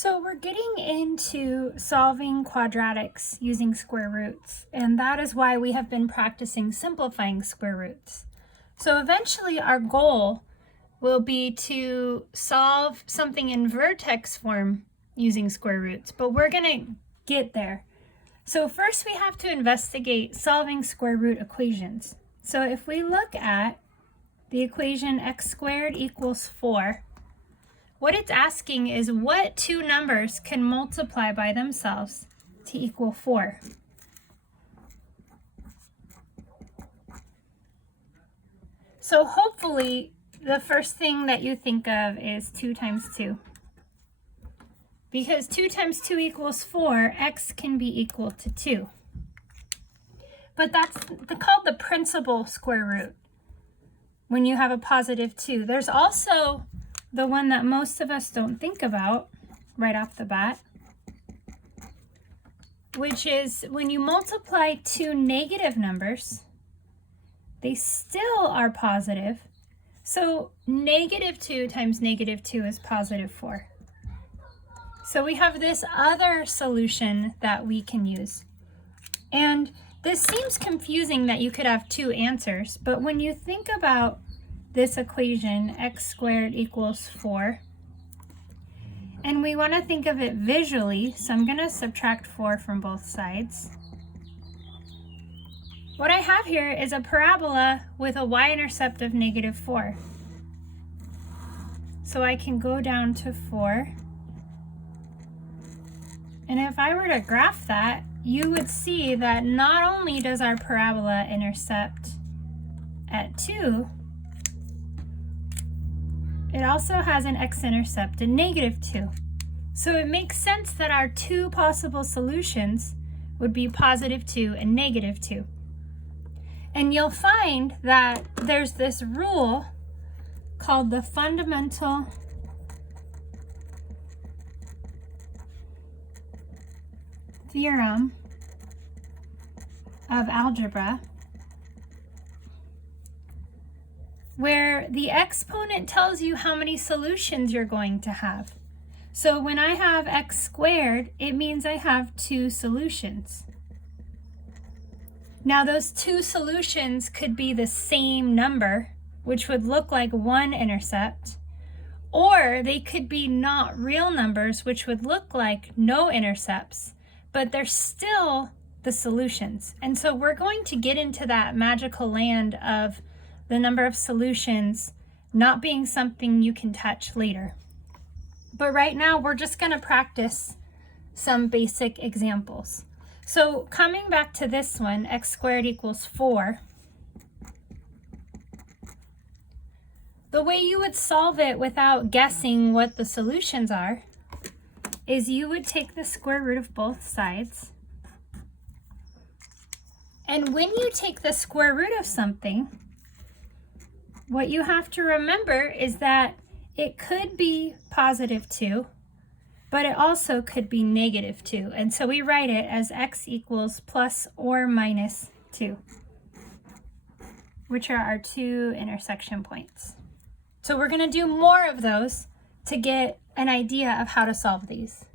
So we're getting into solving quadratics using square roots, and that is why we have been practicing simplifying square roots. So eventually our goal will be to solve something in vertex form using square roots, but we're going to get there. So first we have to investigate solving square root equations. So if we look at the equation x squared equals 4, what it's asking is what two numbers can multiply by themselves to equal 4. So hopefully the first thing that you think of is 2 times 2. Because 2 times 2 equals 4, x can be equal to 2. But that's called the principal square root when you have a positive 2. There's also the one that most of us don't think about right off the bat, which is when you multiply two negative numbers, they still are positive. So negative 2 times negative 2 is positive 4. So we have this other solution that we can use. And this seems confusing that you could have two answers, but when you think about this equation, x squared equals 4, and we want to think of it visually, so I'm going to subtract 4 from both sides. What I have here is a parabola with a y-intercept of negative 4. So I can go down to 4. And if I were to graph that, you would see that not only does our parabola intercept at 2, it also has an x-intercept at negative 2. So it makes sense that our two possible solutions would be positive 2 and negative 2. And you'll find that there's this rule called the fundamental theorem of algebra, where the exponent tells you how many solutions you're going to have. So when I have x squared, it means I have two solutions. Now those two solutions could be the same number, which would look like one intercept, or they could be not real numbers, which would look like no intercepts, but they're still the solutions. And so we're going to get into that magical land of the number of solutions not being something you can touch later. But right now we're just going to practice some basic examples. So coming back to this one, x squared equals 4. The way you would solve it without guessing what the solutions are is you would take the square root of both sides. And when you take the square root of something, what you have to remember is that it could be positive 2, but it also could be negative 2. And so we write it as x equals plus or minus 2, which are our two intersection points. So we're going to do more of those to get an idea of how to solve these.